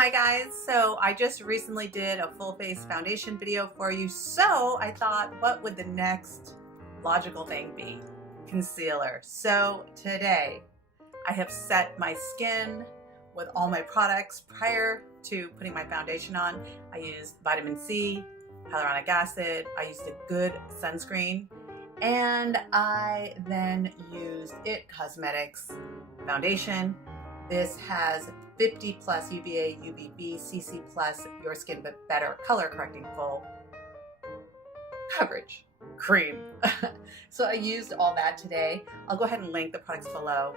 Hi guys, so I just recently did a full face foundation video for you, so I thought, what would the next logical thing be? Concealer. So today I have set my skin with all my products. Prior to putting my foundation on, I used vitamin C, hyaluronic acid, I used a good sunscreen, and I then used IT Cosmetics foundation. This has 50 plus UVA, UVB, CC plus, your skin but better, color correcting full coverage cream. So I used all that today. I'll go ahead and link the products below.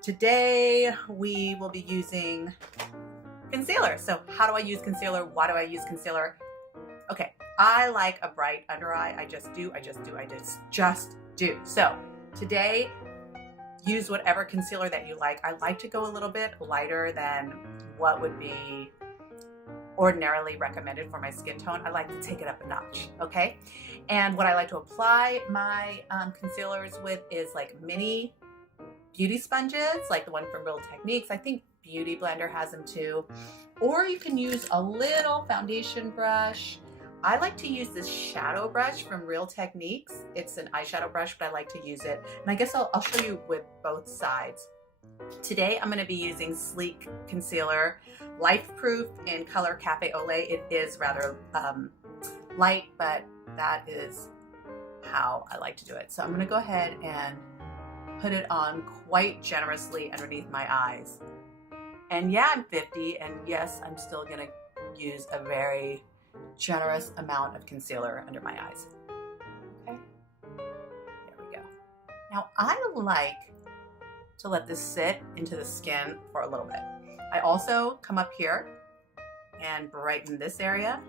Today we will be using concealer. So how do I use concealer? Why do I use concealer? Okay, I like a bright under eye. I just do. So today, use whatever concealer that you like. I like to go a little bit lighter than what would be ordinarily recommended for my skin tone. I like to take it up a notch, okay? And what I like to apply my concealers with is like mini beauty sponges, like the one from Real Techniques. I think Beauty Blender has them too. Or you can use a little foundation brush. I like to use this shadow brush from Real Techniques. It's an eyeshadow brush, but I like to use it. And I guess I'll show you with both sides. Today, I'm gonna be using Sleek Concealer, Lifeproof in color Cafe Au Lait. It is rather light, but that is how I like to do it. So I'm gonna go ahead and put it on quite generously underneath my eyes. And yeah, I'm 50, and yes, I'm still gonna use a very generous amount of concealer under my eyes. Okay, there we go. Now I like to let this sit into the skin for a little bit. I also come up here and brighten this area.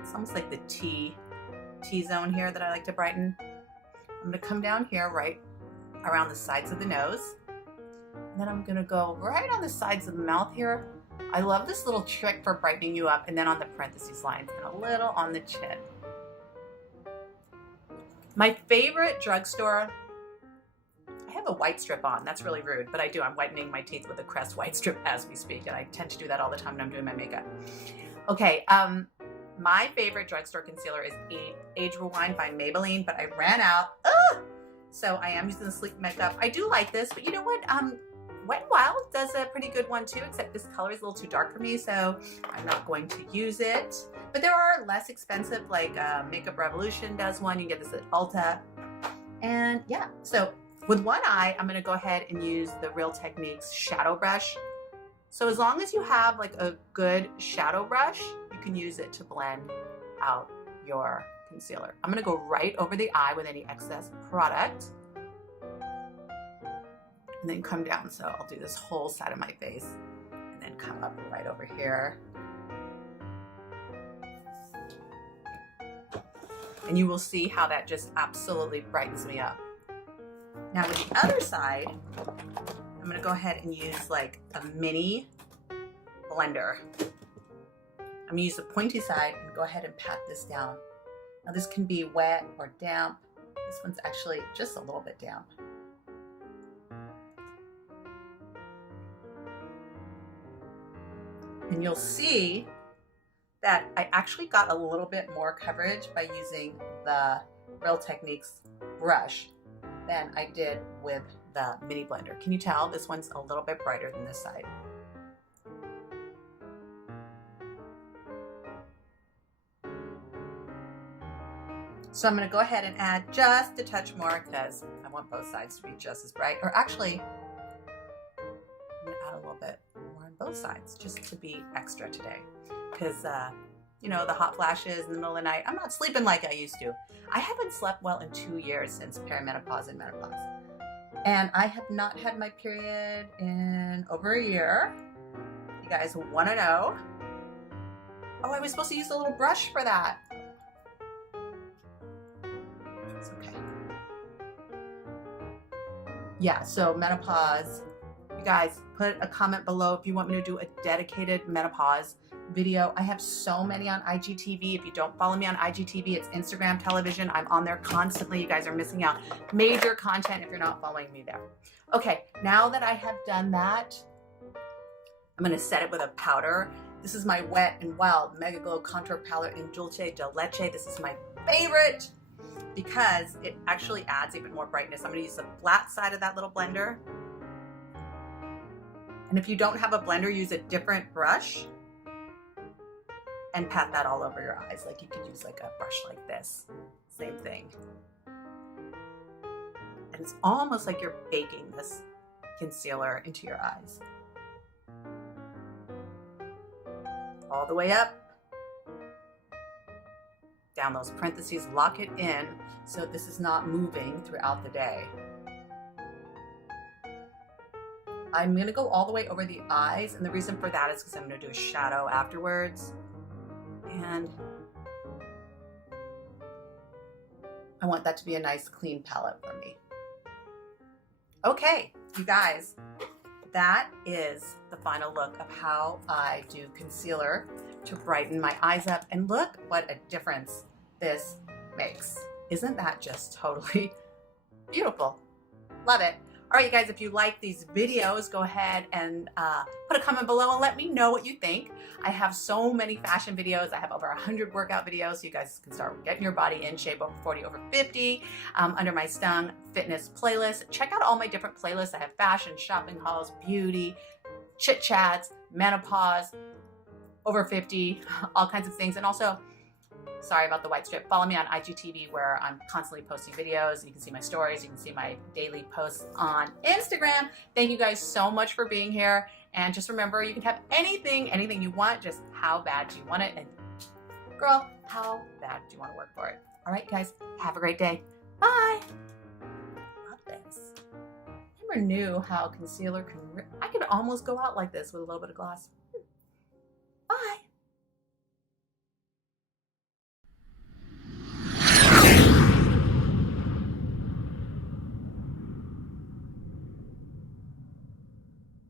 It's almost like the T-zone here that I like to brighten. I'm gonna come down here right around the sides of the nose. And then I'm gonna go right on the sides of the mouth here. I love this little trick for brightening you up, and then on the parentheses lines and a little on the chin. My favorite drugstore, I have a white strip on. That's really rude, but I do. I'm whitening my teeth with a Crest white strip as we speak, and I tend to do that all the time when I'm doing my makeup. Okay, my favorite drugstore concealer is Age Rewind by Maybelline, but I ran out. So I am using the Sleek Makeup. I do like this, but you know what? Wet n Wild does a pretty good one too, except this color is a little too dark for me, so I'm not going to use it. But there are less expensive, like Makeup Revolution does one. You can get this at Ulta. And yeah, so with one eye, I'm gonna go ahead and use the Real Techniques shadow brush. So as long as you have like a good shadow brush, you can use it to blend out your concealer. I'm gonna go right over the eye with any excess product, and then come down. So I'll do this whole side of my face and then come up right over here. And you will see how that just absolutely brightens me up. Now with the other side, I'm gonna go ahead and use like a mini blender. I'm gonna use the pointy side and go ahead and pat this down. Now this can be wet or damp. This one's actually just a little bit damp. And you'll see that I actually got a little bit more coverage by using the Real Techniques brush than I did with the mini blender. Can you tell this one's a little bit brighter than this side? So I'm gonna go ahead and add just a touch more because I want both sides to be just as bright. Or actually, I'm gonna add a little bit more on both sides just to be extra today. Because, you know, the hot flashes in the middle of the night, I'm not sleeping like I used to. I haven't slept well in 2 years since perimenopause and menopause. And I have not had my period in over a year. You guys wanna know? Oh, I was supposed to use a little brush for that. It's okay. Yeah, so menopause. You guys, put a comment below if you want me to do a dedicated menopause video. I have so many on IGTV. If you don't follow me on IGTV, it's Instagram television. I'm on there constantly. You guys are missing out. Major content if you're not following me there. Okay, now that I have done that, I'm gonna set it with a powder. This is my Wet and Wild Mega Glow Contour Palette in Dulce de Leche. This is my favorite because it actually adds even more brightness. I'm gonna use the flat side of that little blender. And if you don't have a blender, use a different brush and pat that all over your eyes. Like you could use like a brush like this, same thing. And it's almost like you're baking this concealer into your eyes. All the way up, down those parentheses, lock it in so this is not moving throughout the day. I'm gonna go all the way over the eyes, and the reason for that is because I'm gonna do a shadow afterwards. And I want that to be a nice clean palette for me. Okay, you guys, that is the final look of how I do concealer to brighten my eyes up. And look what a difference this makes. Isn't that just totally beautiful? Love it. All right, you guys, if you like these videos, go ahead and put a comment below and let me know what you think. I have so many fashion videos. I have over 100 workout videos, so you guys can start getting your body in shape, over 40, over 50, under my Stung fitness playlist. Check out all my different playlists. I have fashion, shopping hauls, beauty, chit chats, menopause, over 50, all kinds of things. And also, sorry about the white strip, follow me on IGTV where I'm constantly posting videos. You can see my stories, you can see my daily posts on Instagram. Thank you guys so much for being here. And just remember, you can have anything you want, just how bad do you want it? And girl, how bad do you want to work for it? All right, guys, have a great day. Bye. Love this. Never knew how concealer can, I could almost go out like this with a little bit of gloss.